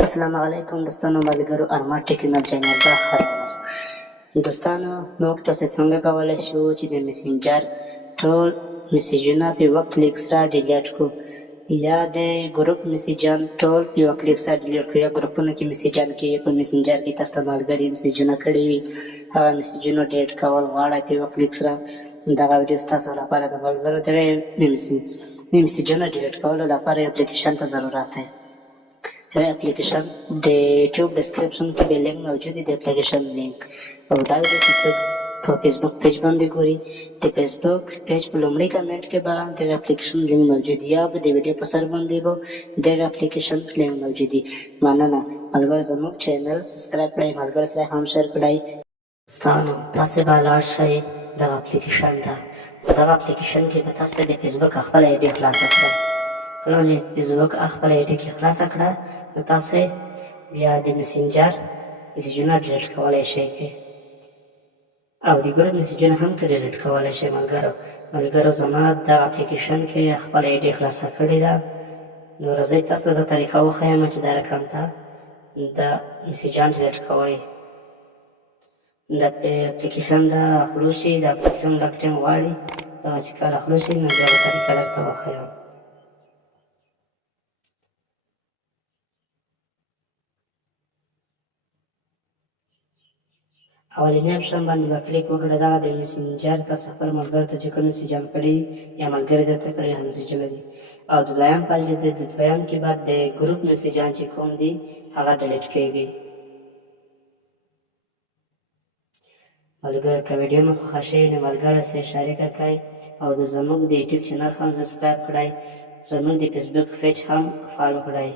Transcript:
अस्सलाम वालेकुम दोस्तों, मलगरू अरमा टेक्निकल चैनल ته ښه راغلاست. دوستانو موږ تاسو څنګه کولی شو چې د میسنجر ټول میسیجونه په یوه کلیک سره ډیلیټ کړو، یا د ګروپ میسیجان ټول په یوه کلیک سره ډیلیټ کړو، یا ګروپونو کې میسیجان کې په میسنجر کې تاسو ته ملګري میسیجونه کړي وي، هغه میسیجونه ډیلیټ کول غواړئ په یوه کلیک سره. دغه ویډیو ستاسو لپاره د ملګرو د میسیجونه ډیلیټ کولو لپاره یو اپلیکیشن ته ضرورت دی. اپلیکیشن د یوټیوب ډسکرپشن کې به لینک موجود دی، د اپلیکیشن لینک. او دا ویډیو چې څوک په فیسبوک پیج باندې ګوري، د فیسبوک پیج په لومړي کمنټ کې به د اپلیکیشن لینک موجود دی، یا به د ویډیو په سر باندې به د اپلیکیشن لینک موجود دی. مننه ملګرو، زموږ چینل سبسکرایب کړئ، ملګرو سره هم شیر کړئ. دوستانو تاسې به لاړ شئ دغه اپلیکیشن ته. دغه اپلیکیشن کې به تاسې د فیسبوک خپله آی ډي خلاصه کړئ. کله چې فیسبوک خپله آی ډي کې خلاصه کړه، نو تاسې بیا د میسنجر میسیجونه ډیلیټ کولی شئ او د ګروپ میسیجونه هم که ډیلیټ کولی شئ. ملګرو زما دا اپلیکیشن کې خپله آی ډي خلاصه کړې ده، نو راځئ تاسو ته زه طریقه وښیم چې دا رقم ته د میسیجان ډیلیټ کوئ. د اپلیکیشن دا خلاصي، د اپلیکیشن لږ ټایم غواړي، دغه چې کله خلاصي نو بیا به طریقه درته وښیم. اولنی اپشن باندې به کلیک وکړه، دغه د میسنجر تاسو خپل ملګرو ته چې کوم میسیجان کړي یا ملګري درته کړي هغه میسیجونه دي. او د دویم پال چې د دویم کې بعد د ګروپ میسیجان چې کوم دي هغه ډیلیټ کیږي. ملګرو که ویډیو مو خوښه شوې نو ملګرو سره شریکه کړئ، او د زموږ د یوټیوب چینل هم سبسکرایب کړئ، زموږ د فیسبوک پیج هم فالو کړئ.